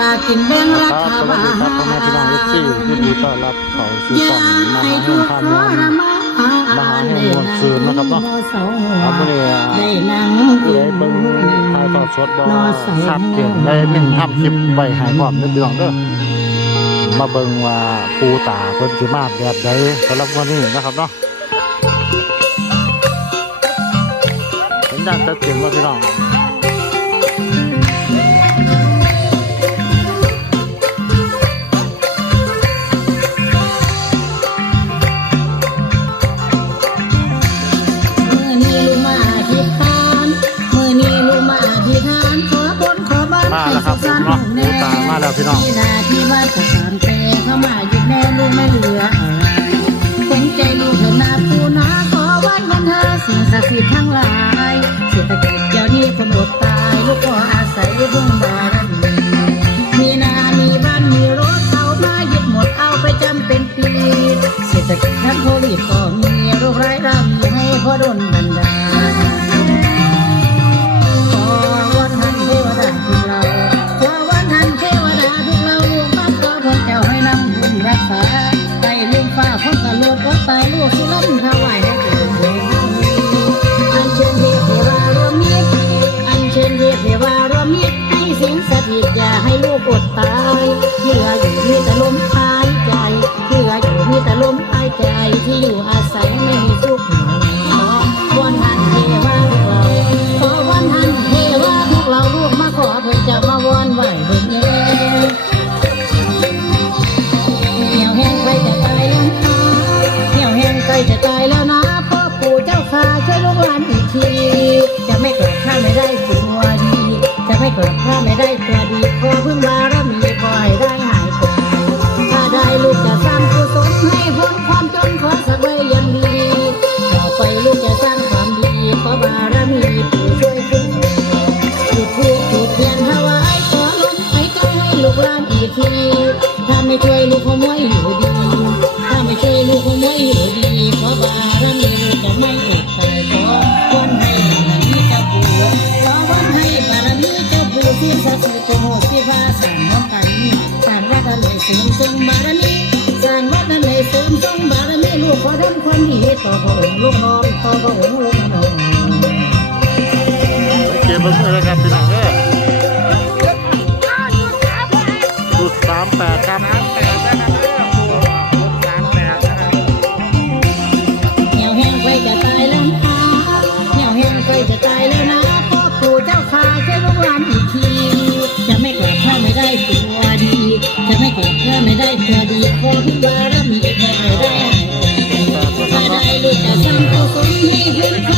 ลากินแบ่งรัครับสวับาสดีครับพ่อแม่พี่น้องทุกที่ยินดีต้อนรับเข้าสู่อย่าช่องมหาแห่งพาข์มวลมามหาแห่งมวลซืนนะครับเนาะครับมื้อนี้ได้นั่งผู้ใดเบิ่งถ่ายทอดสดบ่ชัดเจนได้มิ่นทำคลิปไว้ให้พร้อมเด้อพี่น้องเด้อมาเบิ่งว่าปูตาเพิ่นสิมาแบบใดสำหรับวันนี้นะครับเนาะเห็นด้านชัดเจนบ่พี่น้อง แล้วพี่น้องที่นาที่ว่าจะสอนแต่เข้ามาหยุดแน่ลูกไม่เหลือเห็นใจลูกเถอะนาปูนาขอไว้มันเธอสิ่งศักดิ์สิทธิ์ทั้งหลายเศรษฐกิจเดี๋ยวนี้คนอดตายลูกขออาศัยบุญบารมีมีนามีบ้านมีรถเอามายึดหมดเอาไปจำเป็นปีเศรษฐกิจทั้งโควิดก็มีโรคร้ายรามีให้พอดนบัน ไม่ช่วยลูกขโมยอยู่ดีถ้าไม่ช่วยลูกขโมยอยู่ดีขอบารมีลูกจะไม่อดตายขอวันให้บารมีเจ้าปู่ขอวันให้บารมีเจ้าปู่ที่ศักดิ์สิทธิ์จงโหดที่พาสร้างน้องกันสร้างวัดอะไรเสริมทรงบารมีสร้างวัดนั้นเลยเสริมทรงบารมีลูกขอทำความดีต่อพระองค์ลูกน้องต่อพระองค์ลูกน้องเกมเบิ่งเลยครับพี่น้องเด้อจุดสามแปดครับ ตัวดี จะไม่เกิดเธอไม่ได้ตัวดีขอพึ่งบารมีขอไม่ได้ไม่ได้ลูกจะสร้างกุศลให้เห็นคน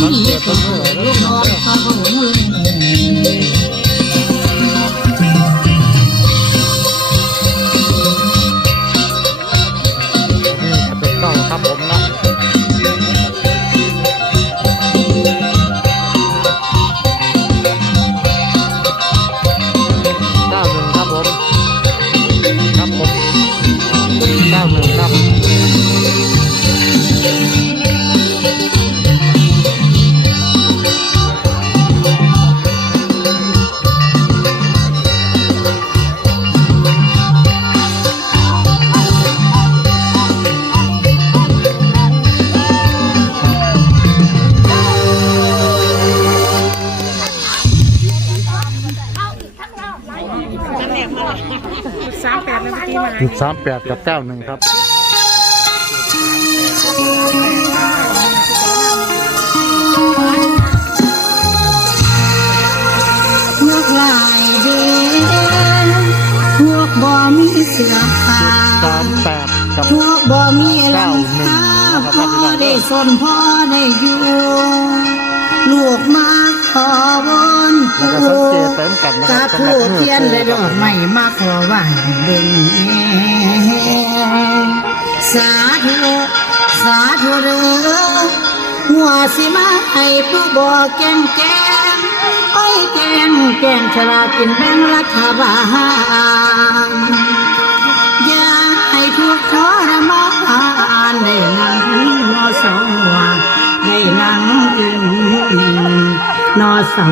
ขอทำค แปดกับเก้าหนึ่งครับพวกลายเดงพวกบ่มีเสื้อผ้าสามแปดกับพวกบ่มีหลังคาพ่อได้สนพ่อได้อยู่ลูกมา ขอวอนแล้วก็สังเติมกันนะครับ สาทียนและดอกไม้มาขอไหว้เบิ่งสาธุสาธุเด้อหัวสิมาให้ผู้บอกแกงแกงไอ้แกงแกงชลากินแบ่งรัฐบาลอย่าให้ทุกขทรมานได้นั่งหัวสองหัวได้นั่งอึ้ง nó sao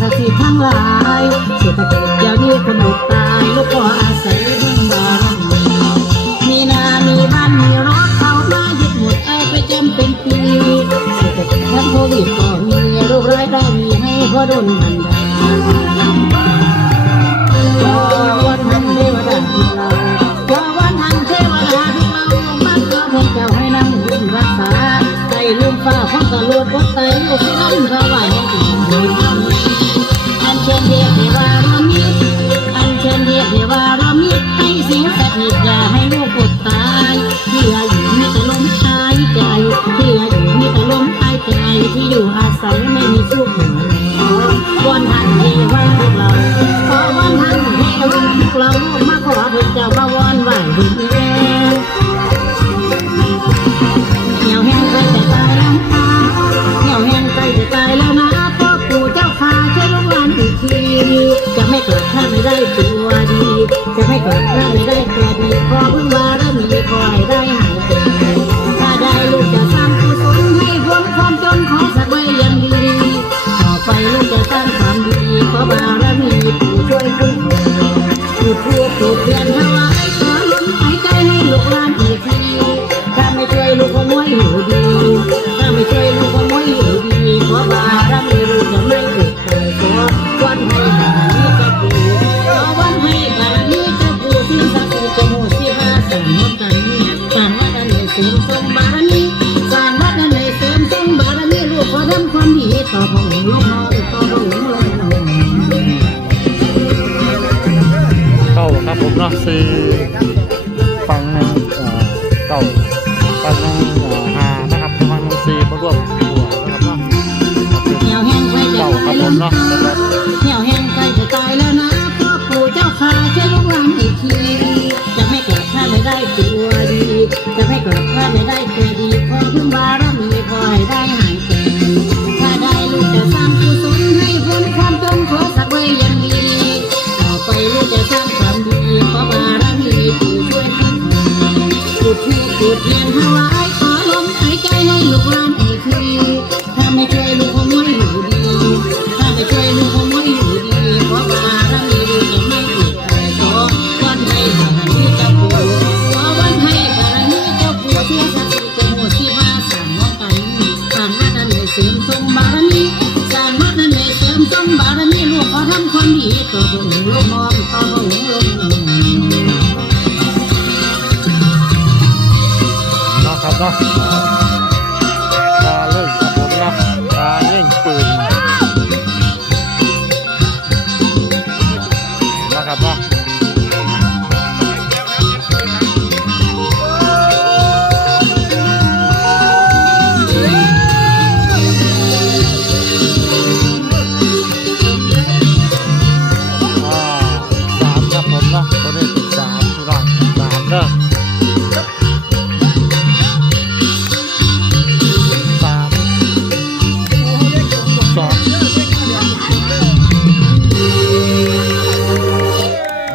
ศัสิทธิ์ทั้งหลายเศรษฐกิจเดี๋ยวนี้คนอดตายลูกก็อาศัยบึงบานมีนา มีบ้าน มีรถเอามายึดหมดเอาไปเจมเป็นปีเศรษฐกิจทั้งโควิดก็มีโรคร้ายได้มีให้พอโดนมันดาก็วันนั้นเทวดาพิลาก็วันนั้นเทาพิมาเจ้าให้นั่งรักษาใจลืมฝ้าพ้องกะโลดพ้นใจอยู่ที่นั่นสวาย ถ้าไม่ได้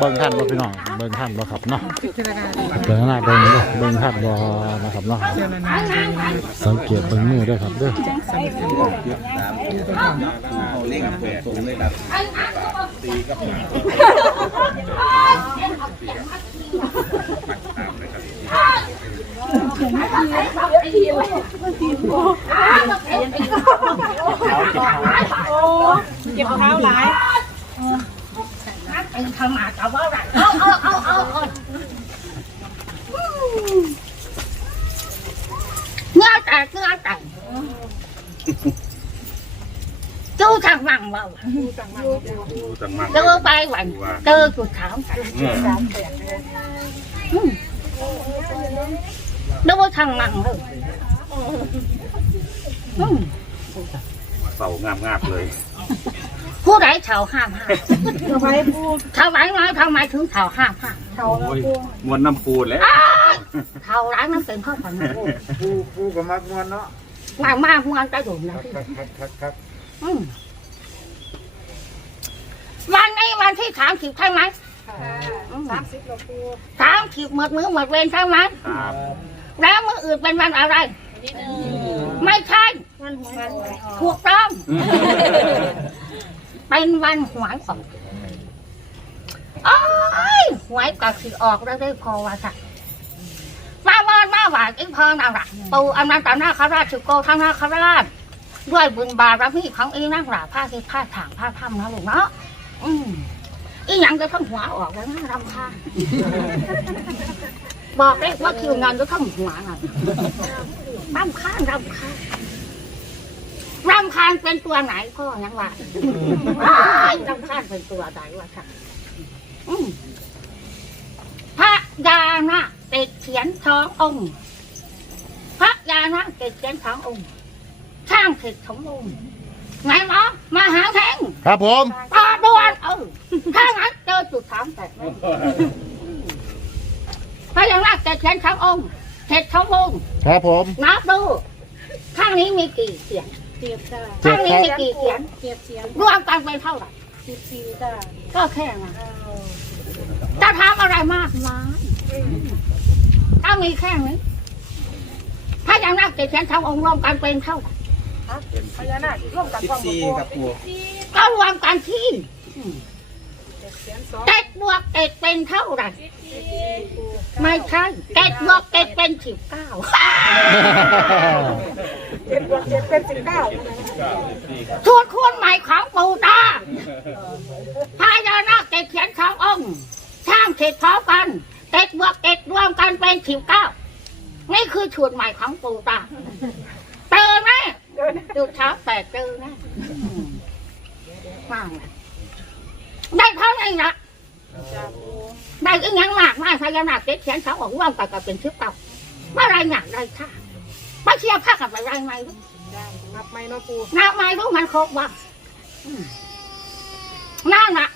บิ่งท่านบ่พี่น้องเบิ่งท่านบ่ครับเนาะเบิ่งหน้าเบิ่งเด้เบิ่งท่านบ่นะครับเนาะสังเกตเบิ่งมือด้วยครับเด้อเก็บเท้าหลาย จังมันเจอไปวันเจอจุดถามกันดูทางวังเลยอืมเสางามงาบเลย ผู้ใดเฉาห้ามห้ามเอาไว้ปูเท่าไหรมาทำไมถึงเฉาห้ามห้ามเขาโอ้ยมวนน้ำปูแล้วเท่าไรมันเป็นเพ่อพันธุ์ปูปูกับมักมวนเนาะมากมากมันจะดุนะครับครับครับครับอืมวันนี้วันที่สามสิบใช่ไหมสามสิบหลวงปูสามสิบหมดมือหมดเวรใช่ไหมครับแล้วมืออื่นเป็นวันอะไร ไม่ใช่วันหัววันหัวถูกต้อง เป็นวันหวยออกโอ้ยหวยก็คือออกแล้วได้พอว่าสักมาบ้านมาหวานอีกพอนาละปูอำนาจตาหน้าคราชสุโกทั้งนาคราชด้วยบุญบารมีของอีนักหลาผ้าที่ผ้าถางผ้าถ้ำนะลูกเนาะอืมอีหยังจะต้งหัวออกแล้วนะรำคาญบอกเลยว่าคิวงานจะต้งหัวน่ะรำคาญรำคาญ รำคาญเป็นตัวไหนพ่อยังว่าอ้ายรำคาญเป็นตัวไหนวะค่ะอืมพระยานะติดเขียนทององค์พระยานะติดเขียนทององค์ช่างผิดของลุงไงหมอมาหาแทงครับผมตาด่วนเออถ้างั้นเจอจุดสามแปดพระยังรักแต่เขียนทั้งองค์เสร็จทั้งวงครับผมนับดูข้างนี้มีกี่เสียง เจ็บจ้าเจ็ข้าดงนี้ครับมีกี่เสียงเจ็บเสียงรวมกันเป็นเท่าไหร่สิบสี่จ้าก็แค่นั้นจะทำอะไรมากมายถ้ามีแค่นี้ถ้ายังรักแต่เขียนทั้งองค์รวมกันเป็นเท่าไหร่พญานาคร่วมกันพร้อมกับปูก็รวมกันที่เสียงสองเจ็ดบวกเจ็ดเป็นเท่าไหร่ ไม่ใช่เจ็ดบวกเจ็ดเป็นสิบเก้าเจ็ดบวกเจ็ดเป็นสิบเก้าส่วนควรหมายของปู่ตาพญานาคเจ็ดเขียนสององค์ช่างเจ็ดพร้อมกันเจ็ดบวกเจ็ดรวมกันเป็นสิบเก้านี่คือชุดหมายของปู่ตาเจอไหมจุดเช้าแต่เจอนะมากเลยได้เท่านี้นะจ้าปู ได้อีกอย่างมากมายพญานาคเจ็ดเขียนสององค์รวมกันก็เป็นสิบเก้าเมื่อไรอยากได้ค่ะไม่เชียร์ภาคกับอะไรไหมจ้านับไม่เนาะปูน้าไม่รู้มันครบวะอืมนั่นน่ะ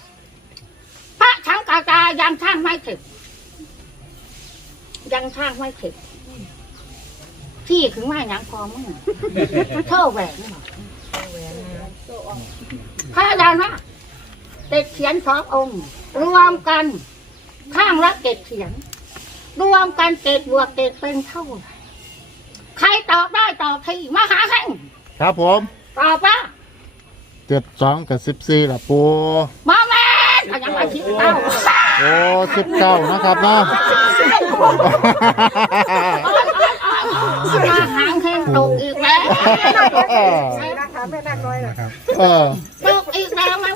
พระชังกาจายังช่างไม่ถึงยังช่างไม่ถึงที่ถึงว่ายังพอมึงเท่าแหวนเหรอพระยานะติดเขียนสององค์ รวมกัน ข้างละเกตเขียนรวมกันเกตบวกเกตเป็นเท่าไหร่ใครตอบได้ตอบทีมาหาแห่งครับผมตอบว่าเจ็ดสองกับสิบสี่ละปูมาแม่นก็ยังมาคิดเอาโอ้สิบเก้านะครับเนาะมาหางแทงตกอีกแล้ว นะคะแม่นาคน้อยนะครับ เออ ต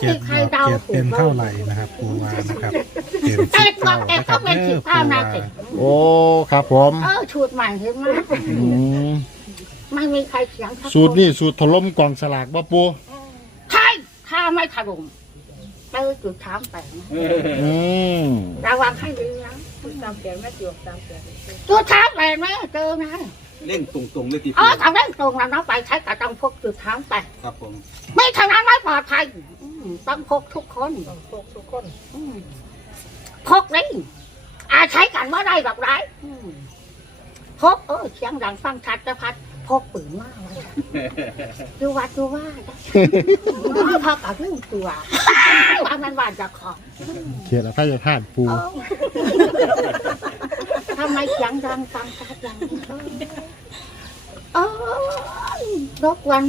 กอีกแล้วไม่มีใครเดาเจ็ดถูเป็กนเลเท่ายไหร่นะครับปูวานะครับเป็นเจ็สิดบบวเก้ากเจ็ดนะคก็รับเป็นเด้สิอบปูเก้านาวาทีโอ้ ครับผมเออสูตรใหม่เห็นไหมอืมไม่มีใครเสียงสักคสูตรนี่สูตรถล่มกล่องสลากบ่ปูใช่ถ้าไม่ถล่มเจอจุดถามแปลงอืมระวังให้ดีนะตามเสียงแม่จวบตามเสียงจุดถามแปลงไหมเจอนะ เล่งตรงๆเลยทีเออทำได้ตรงแล้วน้องไปใช้กระต้องพกจุดถามแปลงครับผมไม่ฉะนั้นไม่ปลอดภัยอืมต้องพกทุกคนพวกทุกคนอืมพกนี่อาใช้กันว่าได้แบบไรอืมพกเออเสียงดังฟังชัดจะพัดพกปืนมากเลยดูวัดดูว่าไม่พอกับเรื่องตัวว่า มันว่าจะของเขียนแล้วพระจะทานปูเออทำไมเสียงดังฟังชัดอย่างนี้เออรบกวน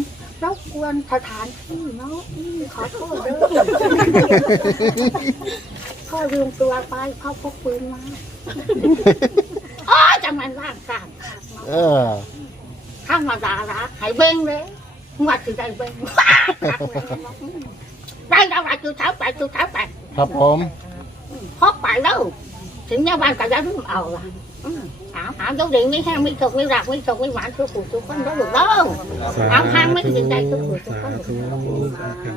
รบกวนสถานที่เนาะอืมขอโทษเด้อพ่อลืมตัวไปพ่อพกปืนมาอ๋อจะมันร่างกายขาดเนาะเออข้างมาด่าละให้เบ่งเลยว่าสิได้เบ่ง ได้แล้วว่าจุดเท้าไปจุดเท้าไปครับผมพกไปแล้วถึงแม่บ้านก็จะลืมเอาละอืมหาหาตัวดีไม่แห้งไม่ตกไม่รักไม่ตกไม่หวานทุกผู้ทุกคนได้หรือเปล่าสาทางไม่ถึงใจทุกผู้ทุกสาคนธุนะครับ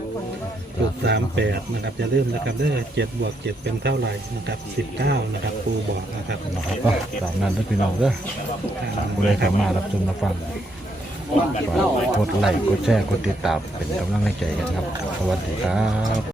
จุดสามแปดนะครับอย่าลืมนะครับเด้อเจ็ดบวกเจ็ดเป็นเท่าไหร่นะครับสิบเก้านะครับปูบอกนะครับนะครับก็ตามนั้นเด้อพี่น้องเด้อผู้ใดเข้ามารับชมรับฟังฝาก กดไลค์กดแชร์กดติดตามเป็นกำลังใจกันครับ สวัสดีครับ